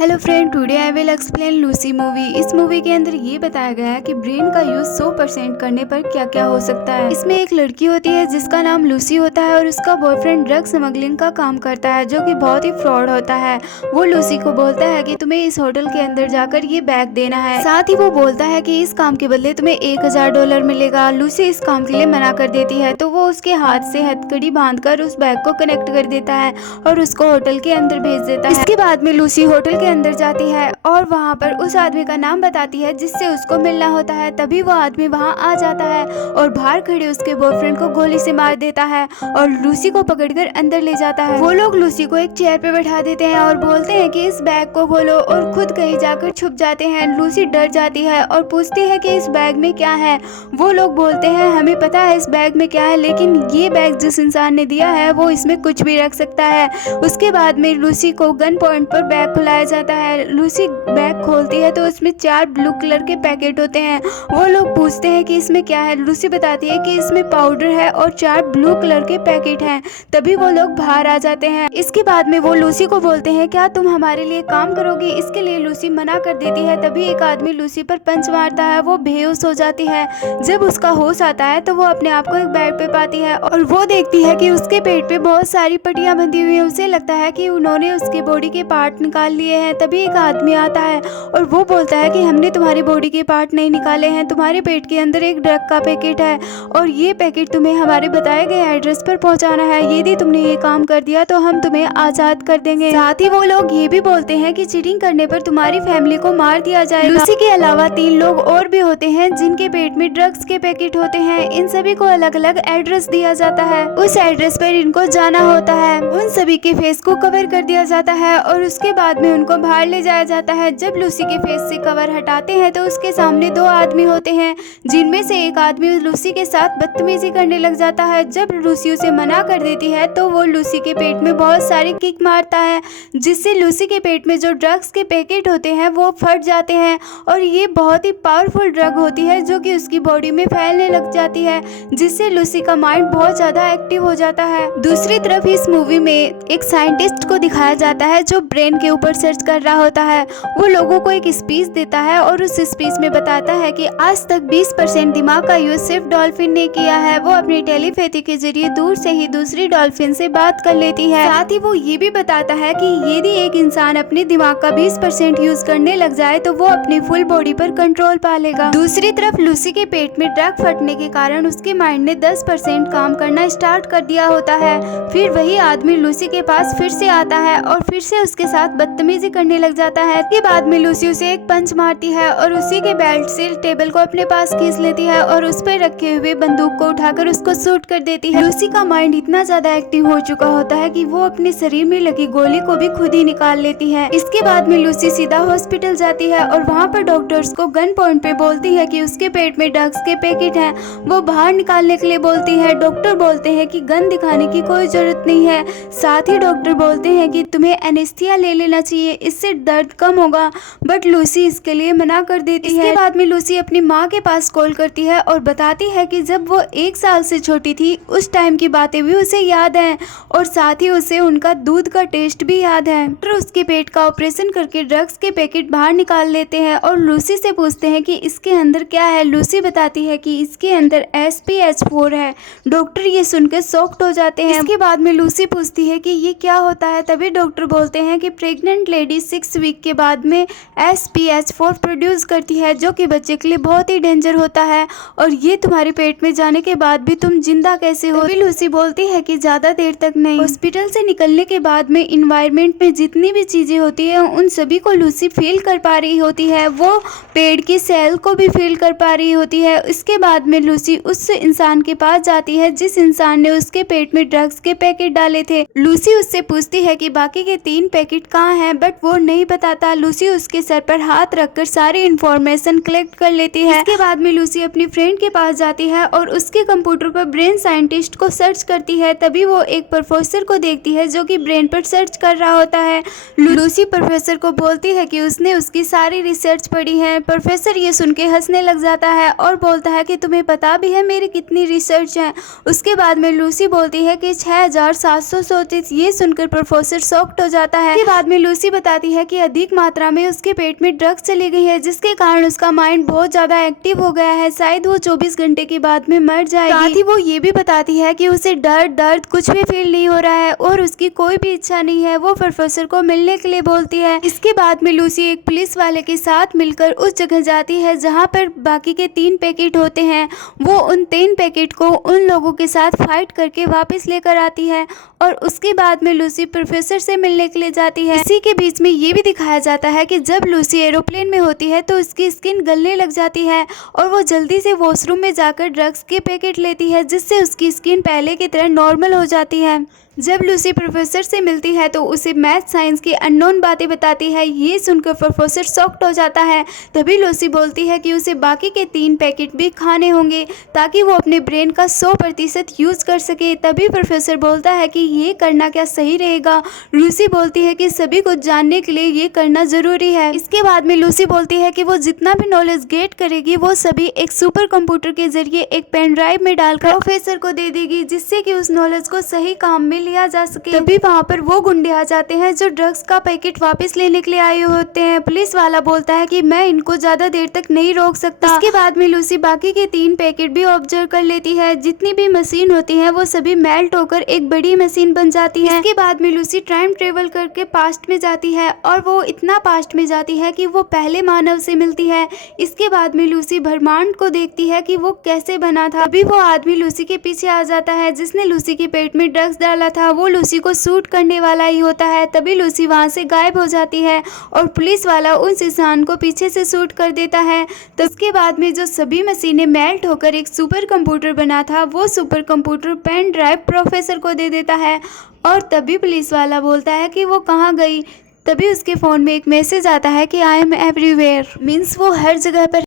Hello friend, today I will explain Lucy movie. इस movie के अंदर ये बताया गया है कि ब्रेन का यूज 100% करने पर क्या क्या हो सकता है। इसमें एक लड़की होती है जिसका नाम लूसी होता है और उसका बॉयफ्रेंड ड्रग स्मगलिंग का काम करता है जो कि बहुत ही फ्रॉड होता है। वो लूसी को बोलता है कि तुम्हें इस होटल के अंदर जाकर ये बैग देना है। साथ ही वो बोलता है कि इस काम के बदले तुम्हें $1000 मिलेगा। लूसी इस काम के लिए मना कर देती है तो वो उसके हाथ से हथकड़ी बांधकर उस बैग को कनेक्ट कर देता है और उसको होटल के अंदर भेज देता है। इसके बाद में लूसी होटल के अंदर जाती है और वहाँ पर उस आदमी का नाम बताती है जिससे उसको मिलना होता है। तभी वो आदमी वहाँ आ जाता है और बाहर खड़े उसके बॉयफ्रेंड को गोली से मार देता है और लूसी को पकड़कर अंदर ले जाता है। वो लोग लूसी को एक चेयर पे बैठा देते हैं और बोलते हैं कि इस बैग को खोलो और खुद कहीं जाकर छुप जाते हैं। लूसी डर जाती है और पूछती है कि इस बैग में क्या है। वो लोग बोलते हैं हमें पता है इस बैग में क्या है, लेकिन ये बैग जिस इंसान ने दिया है वो इसमें कुछ भी रख सकता है। उसके बाद में लूसी को गन पॉइंट पर बैग खुलाया जाता है। लूसी बैग खोलती है तो उसमें 4 ब्लू कलर के पैकेट होते हैं। वो लोग पूछते हैं कि इसमें क्या है। लूसी बताती है कि इसमें पाउडर है और 4 ब्लू कलर के पैकेट हैं। तभी वो लोग बाहर आ जाते हैं। इसके बाद में वो लूसी को बोलते हैं क्या तुम हमारे लिए काम करोगी। इसके लिए लूसी मना कर देती है। तभी एक आदमी लूसी पर पंच मारता है। वो बेहोश हो जाती है। जब उसका होश आता है तो वो अपने आप को एक बेड पे पाती है और वो देखती है कि उसके पेट पे बहुत सारी पट्टियां बंधी हुई हैं। उसे लगता है कि उन्होंने उसकी बॉडी के पार्ट निकाल लिए हैं। तभी एक आदमी आता है और वो बोलता है कि हमने तुम्हारी बॉडी के पार्ट नहीं निकाले हैं, तुम्हारे पेट के अंदर एक ड्रग का पैकेट है और ये पैकेट तुम्हें हमारे बताए गए एड्रेस पर पहुंचाना है। यदि तुमने ये काम कर दिया तो हम तुम्हें आजाद कर देंगे। साथ ही वो लोग ये भी बोलते हैं कि चीटिंग करने पर तुम्हारी फैमिली को मार दिया जाएगा। लूसी के अलावा 3 लोग और भी होते हैं जिनके पेट में ड्रग्स के पैकेट होते हैं। इन सभी को अलग अलग एड्रेस दिया जाता है। उस एड्रेस पर इनको जाना होता है। उन सभी के फेस को कवर कर दिया जाता है और उसके बाद में उनको बाहर ले जाया जाता है। जब लूसी के फेस से कवर हटाते हैं तो उसके सामने 2 आदमी होते हैं जिनमें से एक आदमी लूसी के साथ बदतमीजी करने लग जाता है। जब लूसी उसे मना कर देती है तो वो लूसी के पेट में बहुत सारी किक मारता है जिससे लूसी के पेट में जो ड्रग्स के पैकेट होते हैं वो फट जाते हैं और ये बहुत ही पावरफुल ड्रग होती है जो कि उसकी बॉडी में फैलने लग जाती है जिससे लूसी का माइंड बहुत ज्यादा एक्टिव हो जाता है। दूसरी तरफ इस मूवी में एक साइंटिस्ट को दिखाया जाता है जो ब्रेन के ऊपर सर्च कर रहा होता है। वो लोगों को एक स्पीच देता है और उस स्पीच में बताता है कि आज तक 20% दिमाग का यूज सिर्फ डॉल्फिन ने किया है। वो अपनी टेलीपैथी के जरिए दूर से ही दूसरी डॉल्फिन से बात कर लेती है। साथ ही वो ये भी बताता है कि यदि एक इंसान अपने दिमाग का 20% यूज करने लग जाए तो वो अपनी फुल बॉडी पर कंट्रोल पा लेगा। दूसरी तरफ लूसी के पेट में ड्रग फटने के कारण उसके माइंड ने 10% काम करना स्टार्ट कर दिया होता है। फिर वही आदमी लूसी के पास फिर से आता है और फिर से उसके साथ बदतमीजी करने लग जाता है। इसके बाद में लूसी उसे एक पंच मारती है और उसी के बेल्ट से टेबल को अपने पास खींच लेती है और उस पर रखे हुए बंदूक को उठाकर उसको शूट कर देती है। लूसी का माइंड इतना ज्यादा एक्टिव हो चुका होता है कि वो अपने शरीर में लगी गोली को भी खुद ही निकाल लेती है। इसके बाद में लूसी सीधा हॉस्पिटल जाती है और वहाँ पर डॉक्टर्स को गन पॉइंट पे बोलती है कि उसके पेट में ड्रग्स के पैकेट हैं। वो बाहर निकालने के लिए बोलती है। डॉक्टर बोलते हैं कि गन दिखाने की कोई जरूरत नहीं है। साथ ही डॉक्टर बोलते हैं कि तुम्हें एनेस्थीसिया ले लेना चाहिए, इससे दर्द कम होगा, बट लूसी इसके लिए मना कर देती है। इसके बाद में लूसी अपनी माँ के पास कॉल करती है और बताती है कि जब वो 1 साल से छोटी थी उस टाइम की बातें भी उसे याद हैं और साथ ही उसे उनका दूध का टेस्ट भी याद है। डॉक्टर उसके पेट का ऑपरेशन करके ड्रग्स के पैकेट बाहर निकाल लेते हैं और लूसी से पूछते हैं कि इसके अंदर क्या है। लूसी बताती है कि इसके अंदर SPH4 है। डॉक्टर ये सुनकर शॉक्ड हो जाते हैं। इसके बाद में लूसी पूछती है कि ये क्या होता है। तभी डॉक्टर बोलते हैं कि प्रेग्नेंट लेडी 6 वीक के बाद में SPH4 प्रोड्यूस करती है जो कि बच्चे के लिए बहुत ही डेंजर होता है और ये तुम्हारे पेट में जाने के बाद भी तुम जिंदा कैसे हो। तभी लूसी बोलती है कि ज्यादा देर तक नहीं। हॉस्पिटल से निकलने के बाद में इन्वायरमेंट में जितनी भी चीजें होती है उन सभी को लूसी फील कर पा रही होती है। वो पेड़ की सेल को भी फील कर पा रही होती है। इसके बाद में लूसी उस इंसान के पास जाती है जिस इंसान ने उसके पेट में ड्रग्स के पैकेट डाले थे। लूसी उससे पूछती है कि बाकी के 3 पैकेट कहाँ हैं, बट वो नहीं बताता। लूसी उसके सर पर हाथ रखकर सारी इंफॉर्मेशन कलेक्ट कर लेती है। इसके बाद में लूसी अपनी फ्रेंड के पास जाती है और उसके कंप्यूटर पर ब्रेन साइंटिस्ट को सर्च करती है। तभी वो एक प्रोफेसर को देखती है जो कि ब्रेन पर सर्च कर रहा होता है। लूसी प्रोफेसर को बोलती है कि उसने उसकी सारी रिसर्च पढ़ी है। प्रोफेसर ये सुन के हंसने लग जाता है और बोलता है कि तुम्हें पता भी है मेरी कितनी रिसर्च है। उसके बाद में लूसी बोलती है कि 6734। ये सुनकर प्रोफेसर शॉक्ड हो जाता है। इसके बाद में लूसी बताती है कि अधिक मात्रा में उसके पेट में ड्रग्स चली गई है, जिसके कारण उसका माइंड बहुत ज्यादा एक्टिव हो गया है। शायद वो 24 घंटे के बाद में मर जाएगी। साथ ही वो ये भी बताती है कि उसे दर्द कुछ भी फील नहीं हो रहा है और उसकी कोई भी इच्छा नहीं है। वो प्रोफेसर को मिलने के लिए बोलती है। इसके बाद में लूसी एक पुलिस वाले के साथ मिलकर उस जगह जाती है जहाँ पर बाकी के 3 पैकेट होते हैं। वो उन 3 पैकेट को उन लोगों के साथ फाइट करके वापस लेकर आती है और उसके बाद में लूसी प्रोफेसर से मिलने के लिए जाती है। इसी के बीच में ये भी दिखाया जाता है कि जब लूसी एरोप्लेन में होती है तो उसकी स्किन गलने लग जाती है और वो जल्दी से वॉशरूम में जाकर ड्रग्स के पैकेट लेती है, जिससे उसकी स्किन पहले की तरह नॉर्मल हो जाती है। जब लूसी प्रोफेसर से मिलती है तो उसे मैथ साइंस की अननोन बातें बताती है। ये सुनकर प्रोफेसर शॉक्ड हो जाता है। तभी लूसी बोलती है कि उसे बाकी के 3 पैकेट भी खाने होंगे ताकि वो अपने ब्रेन का 100% यूज कर सके। तभी प्रोफेसर बोलता है कि ये करना क्या सही रहेगा। लूसी बोलती है कि सभी कुछ जानने के लिए ये करना जरूरी है। इसके बाद में लूसी बोलती है कि वो जितना भी नॉलेज गेट करेगी वो सभी एक सुपर कंप्यूटर के जरिए एक पेन ड्राइव में डालकर प्रोफेसर को दे देगी, जिससे कि उस नॉलेज को सही काम में लिया जा सके। तभी वहाँ पर वो गुंडे आ जाते हैं जो ड्रग्स का पैकेट वापस लेने के लिए आए होते हैं। पुलिस वाला बोलता है कि मैं इनको ज्यादा देर तक नहीं रोक सकता। इसके बाद में लूसी बाकी के 3 पैकेट भी ऑब्जर्व कर लेती है। जितनी भी मशीन होती है वो सभी मेल्ट होकर एक बड़ी मशीन बन जाती है। इसके बाद में लूसी टाइम ट्रेवल करके पास्ट में जाती है और वो इतना पास्ट में जाती है कि वो पहले मानव से मिलती है। इसके बाद में लूसी ब्रह्मांड को देखती है कि वो कैसे बना था। अभी वो आदमी लूसी के पीछे आ जाता है जिसने लूसी के पेट में ड्रग्स डाला था। वो लूसी को शूट करने वाला ही होता है। तभी लूसी वहां से गायब हो जाती है और पुलिस वाला उस इंसान को पीछे से शूट कर देता है। तो उसके बाद में जो सभी मशीनें मेल्ट होकर एक सुपर कंप्यूटर बना था वो super computer pen drive professor को दे देता है। और तभी पुलिस वाला बोलता है कि वो कहाँ गई। तभी उसके फोन में एक मैसेज आता है कि आई एम एवरीवेयर, मीन्स वो हर जगह पर